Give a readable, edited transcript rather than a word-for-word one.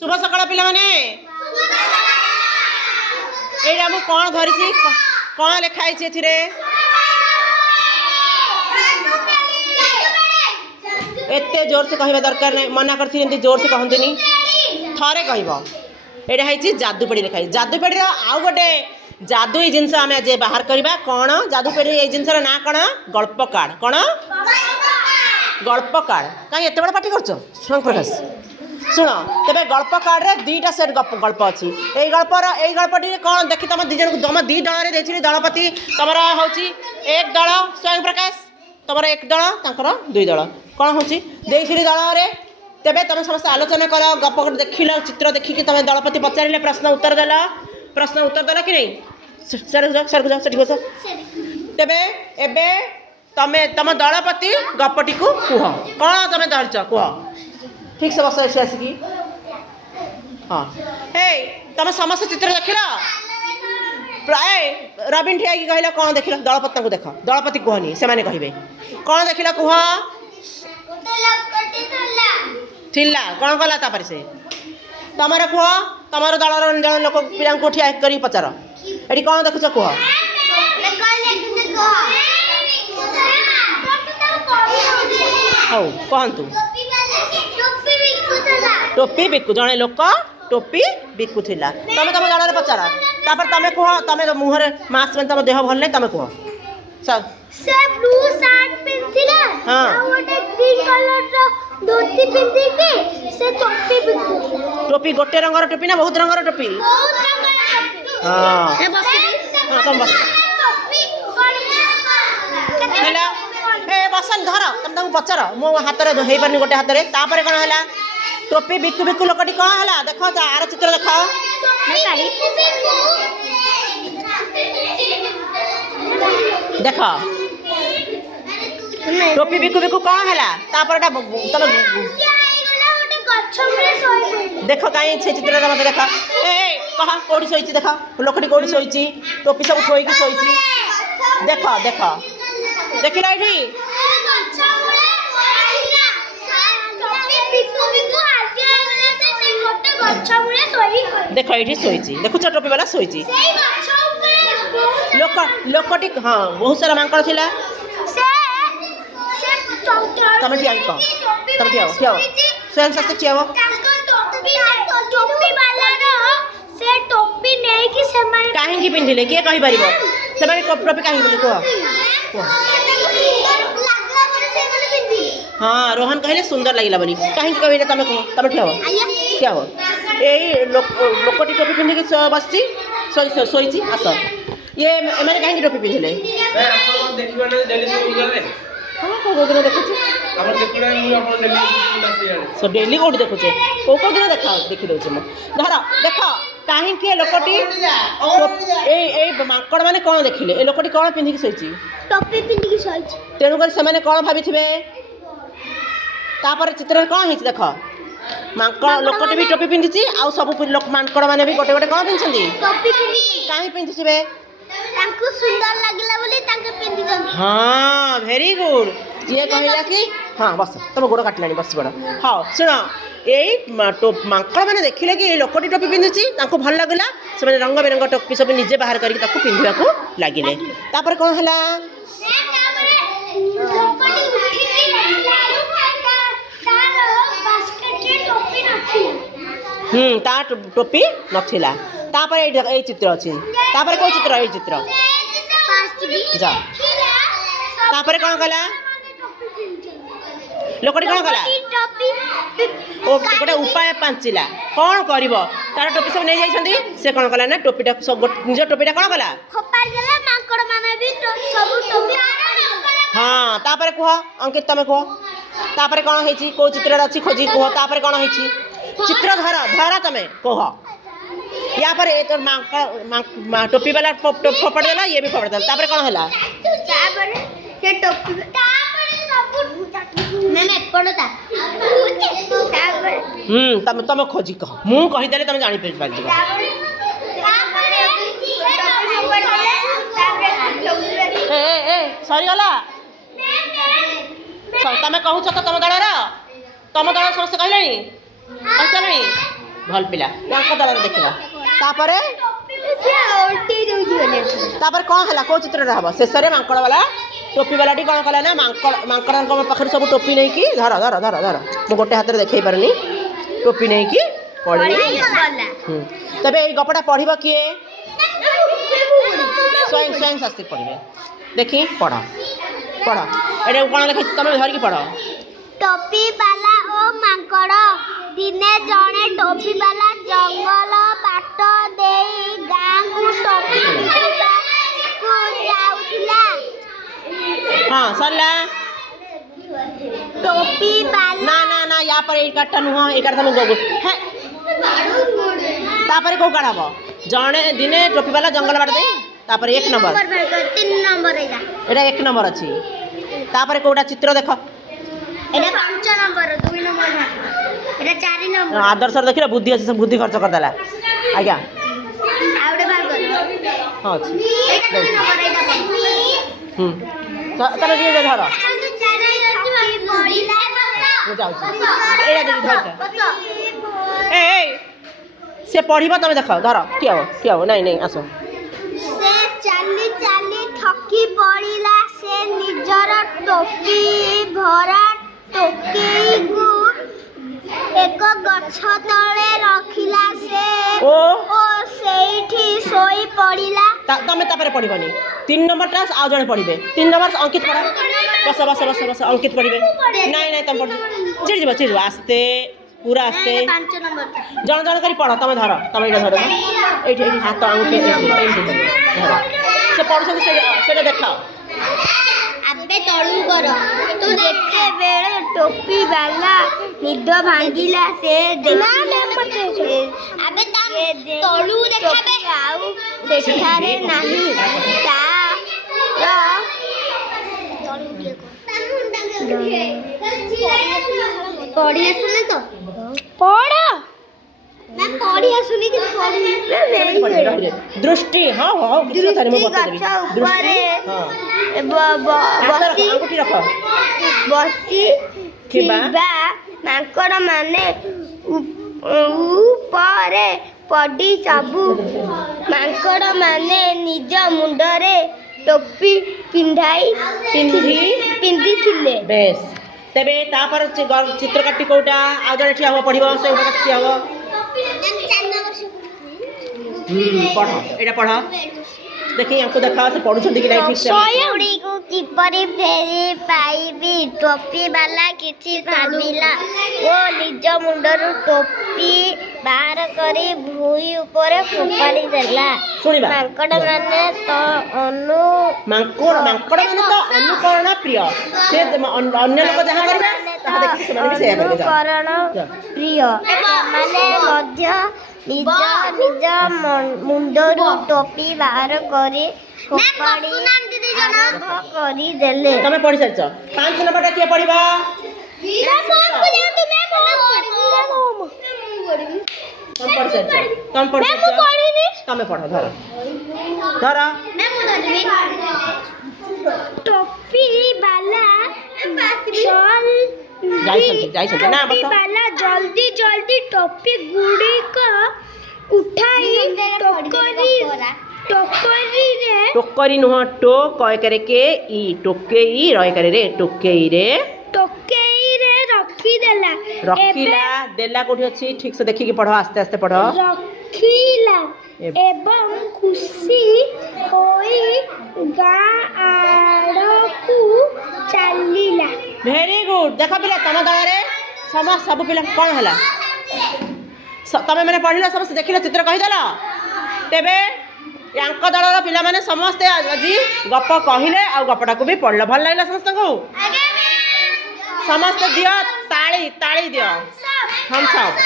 शुभ सकाळ पिला माने एटा मु कौन धरी कौन लिखाई एते जोर से कहवा दरकार नहीं मना कर जोर से कहतुनि थरे कह ये जादूपेड़ी लिखाई जादूपेड़ी आउ गोटे जादुई जिनस आम आज बाहर करवा कौन जादूपेड़ी ये जिनसर ना कौन गल्प कार्ड कौन गल्प कार्ड कहीं एत बड़ा पार्टी कर प्रकाश शुण तेरे गल्प कार्ड रे दुईटा सेट गल्प अच्छी यही गल्पटी कौन देखी तुम दिज तुम दी दल में दलपति तुम हूँ एक दल स्वयं प्रकाश तुम एक दल तर दुई दल कौन हूँ दल में तेरे तुम समस्त आलोचना कर गप देख चित्र देखिकी तुम दलपति पचारे प्रश्न उत्तर देल कि नहीं सर बस तेरे एबे तुम दलपति गपटी को कह कौन तुम धरच कह ठीक से बस ऐसे आसिकी हाँ हे तुम समस्त चित्र देख प्राय रवीन ठिया कहला कौन देख दलपति को देख दलपति कहनी से मैंने कहे कौन देख कह थिला कौन कला तापर से तुम कह तुम दल जन लोक पिला ठिया कर पचार ये कौन देखुच कह हौ कहतु टोपी बिकु जड़े लोक टोपी बिकुला तुम तुम दल पचार तापर तुम कह तुम मुहर मास्क में तुम देह भल नहीं तुम कह से ब्लू शर्ट पिनथिला हां ओटे ग्रीन कलर रो धोती पिनथि के से टोपी बिकुला टोपी गोटे रंगर टोपी ना बहुत रंगर टोपी बहुत रंगर टोपी हां ए बस हां तुम बस टोपी हेला ए बसन धर तुम तक पचार मो हाथ रे हेई परनी गोटे हाथ रे तापर कोन हला टोपी बिकु बिकु लोकटी कोन हला देखो आर चित्र देखो देख टोपी बिकु बिकु कौन है तापर तुम देख कहीं से चित्र मत देख ए कह कौटी शोची देख लोकटी कौटी शोची टोपी सब थोक शोची देख देख देख ये देख ये शोची देखुच टोपी वाला शोची लोकटी हाँ बहुत सारा मांकड़ थी तुम ठिया कह तुम ठिया स्वयं शास्त्र ठिया कहीं पिंधिले किए कही पार से टोपी कहीं पिंधे कह हाँ रोहन कहले सुंदर लगे बोली कहीं कहले तुम कह तुम ठिया यही लोकटी टोपी पिंधिक बस शोची आस ये मैंने कहीं टोपी पिंधिले हाँ कौ दिन देखुचे डेली कौट देखुचे कौ दिन देखी दूचे धर देख कहीं लोकटी माकड़ मैंने कौन देखिले ए लोकटी कौन पिंधिक शोची टोपी पिंधिक शोची तेणुक से कौन भाभी तापर चित्र कौन है देख माकड़ लोकटी भी टोपी पिंधि आउ सब माकड़ मैंने भी गोटे गोटे कौन पिंधि कहीं पिंधि तांको सुंदर लागला बोली तांके पिंधि जन हां वेरी गुड ये कहला कि हां बस तुम गोड़ काटलानी बस बड़ हां सुन यही माकड़ मैंने देखिले कि लोकटी टोपी पिंधुची तांको भल लागला से मैंने रंग बेरंग टोपी सब निजे बाहर करके ताको पिंधिबा को लागिले तापर कोन हला लोकटी उठी तार बास्केट रे टोपी नथिला ता टोपी नथिला तापर ए चित्र अछि तापर को चित्र ए चित्र जा तापर कोन कला लोकटी कोन कला ओ गोटे उपाय पांचिला कौन करिवो तार टोपी सब नहीं जाइछंदी से कोन कला ना टोपीटा सब निज टोपीटा कोन कला खोपार गेला माकड़ माने भी सब टोपी हां तापर कह अंकित तमे कह तापर कोन हेछि को चित्र अछि खोजी कह तापर कोन हेछि चित्र धर तमे कह या पर ए तो टोपी वाला फोपड़ देला ये भी फोपड़ देला तापर कोन हला तापर से टोपी तापर सब मैंने पड़ता तापर तुम खोजी कह मु कहि देले तुम जानि पाइ जिबा ए सरी गला तुम कहूछ तो तुम दल समस्त कहले ଭଲ ପିଲା ତାଙ୍କ ଦଳରେ ଦେଖିବା ତାପରେ କ'ଣ ହେଲା କେଉଁ ଚିତ୍ରରେ ହେବ ଶେଷରେ ମାଙ୍କଡ଼ ବାଲା ଟୋପି ବାଲାଟି କ'ଣ କଲା ନା ମାଙ୍କଡ଼ଙ୍କ ପାଖରେ ସବୁ ଟୋପି ନେଇକି ଧର ମୁଁ ଗୋଟେ ହାତରେ ଦେଖେଇ ପାରୁନି ଟୋପି ନେଇକି ପଳେଇ ତେବେ ଏଇ ଗପଟା ପଢ଼ିବ କିଏ ସ୍ୱୟଂ ଶାସ୍ତ୍ରୀ ପଢ଼ିବେ ଦେଖି ପଢ଼ ଏଇଟା କ'ଣ ଲେଖିଛି ତମେ ଧରିକି ପଢ଼ ଟୋପି ବାଲା ଓ ମାଙ୍କଡ଼ ଦିନେ ଜଣେ ଟୋପି ବାଲା ଜଙ୍ଗଲ ବାଟ ଦେଇ ଗାଁକୁ ଟୋପି ବିକିବାକୁ ଯାଉଥିଲା ହଁ ସରିଲା ଟୋପି ବାଲା ନା ୟା ପରେ ଏଇ କାର୍ଡ଼ଟା ନୁହଁ ଏଇ କାର୍ଡ଼ ତମେ ତାପରେ କେଉଁ କାର୍ଡ଼ ହେବ ଜଣେ ଦିନେ ଟୋପି ବାଲା ଜଙ୍ଗଲ ବାଟ ଦେଇ ତାପରେ 1 ନମ୍ବର 3 ନମ୍ବର ଏଇଟା 1 ନମ୍ବର ଅଛି ତାପରେ କେଉଁଟା ଚିତ୍ର ଦେଖ এটা 5 নম্বর 2 নম্বর এটা 4 নম্বর ଆଦର୍ଶରେ ଦେଖିଲେ ବୁଦ୍ଧି ଅଛି ସବୁ ବୁଦ୍ଧି ଖର୍ଚ୍ଚ କରିଦେଲା ଆଜ୍ଞା ଆଉଟେ ବାହାର କର ହଁ ଅଛି ଏଇଟା 2 নম্বর ଏଇଟା ତମେ ଟିକେ ଧର ଆଉ 4 ଅଛି ପଡିଲା ମୁଁ ଯାଉଛି ଏଇଟା ଯଦି ଧରିଥା ଏଇ ସେ ପଢ଼ିବ ତମେ ଦେଖ ଧର ଠିଆ ହବ ନାଇଁ ଆସ ସେ ଚାଲି ଚାଲି ଥକି ପଡ଼ିଲା ସେ ନିଜର ଟୋପି ଭରା ଟୋକେଇକୁ ଏକ ଗଛ ତଳେ ରଖିଲା ସେ ଓ ସେଇଠି ଶୋଇ ପଡ଼ିଲା ତମେ ତାପରେ ପଢ଼ିବନି 3 ନମ୍ବରଟା ଆଉ ଜଣେ ପଢ଼ିବେ 3 ନମ୍ବର ଅଙ୍କିତ ପଢ଼ ବସ ଅଙ୍କିତ ପଢ଼ିବେ ନାଇଁ ତମେ ପଢ଼ ଚିଡ଼ିଯିବ ଆସ୍ତେ ପୁରା ଆସ୍ତେ 5 নম্বর ଜଣ କରି ପଢ଼ ତମେ ଧର ତମେ ଏଇଟା ଧର ଏଇଠି ହାତ ଆଙ୍ଗୁଠି ଏଇଠି ଧର ସେ ପଢ଼ୁଛନ୍ତି ସେଇଟା ଦେଖାଅ ଆବେ ତଳୁ କର ତୁ ଯେତେବେଳେ ଟୋପି ବାଲା ନିଦ ଭାଙ୍ଗିଲା ସେ ଆବେ ତଳୁ ଦେଖାବେ ଆଉ ସେଠାରେ ନାହିଁ ପଢି ଆସୁନି ତ ପଢ ନା ପଢି ଆସୁନି କିଛି ପଢୁନି ଦୃଷ୍ଟି ହଁ କିଛି କଥା ମୁଁ ବତେଇଦେବି ଦୃଷ୍ଟି ଆଙ୍ଗୁଠି ରଖ ବସି ଥିବା ମାଙ୍କଡ଼ ମାନେ ଉପରେ ପଡ଼ି ସବୁ ମାଙ୍କଡ଼ ମାନେ ନିଜ ମୁଣ୍ଡରେ ଟୋପି ପିନ୍ଧିଥିଲେ ବେଶ ତେବେ ତାପରେ ଚିତ୍ରକାରଟି କୋଉଟା ଆଉ ଜଣେ ଠିଆ ହବ ପଢ଼ିବ ସେ ଠିଆ ହବ ପଢ଼ ଏଇଟା ପଢ଼ ଦେଖି ୟାଙ୍କୁ ଦେଖା ସେ ପଢ଼ୁଛନ୍ତି କି ନାଇଁ ଠିକ୍ ସେ ଗୁଡ଼ିକୁ କିପରି ଫେରି ପାଇବି ଟୋପି ବାଲା କିଛି ଭାବିଲା ଓ ନିଜ ମୁଣ୍ଡରୁ ଟୋପି ବାହାର କରି ଭୂଇଁ ଉପରେ ଫୋପାଡ଼ି ଦେଲା ଶୁଣିବା ମାଙ୍କଡ଼ ମାନେ ତ ଅନୁକରଣ ପ୍ରିୟ ସେ ଅନ୍ୟ ଲୋକ ଯାହା କରିବେ ତାହା ଦେଖି ସେମାନେ ବି ସେଇଆ କରିବେ ଅନୁକରଣ ପ୍ରିୟ ସେମାନେ ମଧ୍ୟ ନିଜ ମୁଣ୍ଡରୁ ଟୋପି ବାହାର କରି ଫୋପାଡ଼ି ଆରମ୍ଭ କରିଦେଲେ ତମେ ପଢ଼ି ସାରିଛ 5 ନମ୍ବରଟା କିଏ ପଢ଼ିବ ତମେ ପଢ଼ ଧର ଟୋପି ବାଲା ଯାଇଛନ୍ତି ନା ବସ ବାଲା ଜଲ୍ଦି ଟୋପି ଗୁଡ଼ିକ ଉଠାଇ ଟୋକରି ନୁହଁ ଟୋ କୟକରେ କେ ଇ ଟୋକେଇ ରୟକରେ ରେ ଟୋକେଇରେ ରଖିଲା ଦେଲା କୋଉଠି ଅଛି ଠିକ ସେ ଦେଖିକି ପଢ଼ ଆସ୍ତେ ପଢ଼ ରଖିଲା ଏବଂ ଖୁସି ହୋଇ ଗାଁ ଆଡ଼କୁ ଚାଲିଲା ଭେରି ଗୁଡ୍ ଦେଖ ପିଲା ତମ ଦଳରେ ସବୁ ପିଲା କ'ଣ ହେଲା ତମେ ମାନେ ପଢ଼ିଲ ସମସ୍ତେ ଦେଖିଲ ଚିତ୍ର କହିଦେଲ ତେବେ ୟାଙ୍କ ଦଳର ପିଲାମାନେ ସମସ୍ତେ ଆଜି ଗପ କହିଲେ ଆଉ ଗପଟାକୁ ବି ପଢ଼ିଲ ଭଲ ଲାଗିଲା ସମସ୍ତଙ୍କୁ ସମସ୍ତେ ଦିଅ ତାଳି ଦିଅ ହମ୍ସ ଅପ୍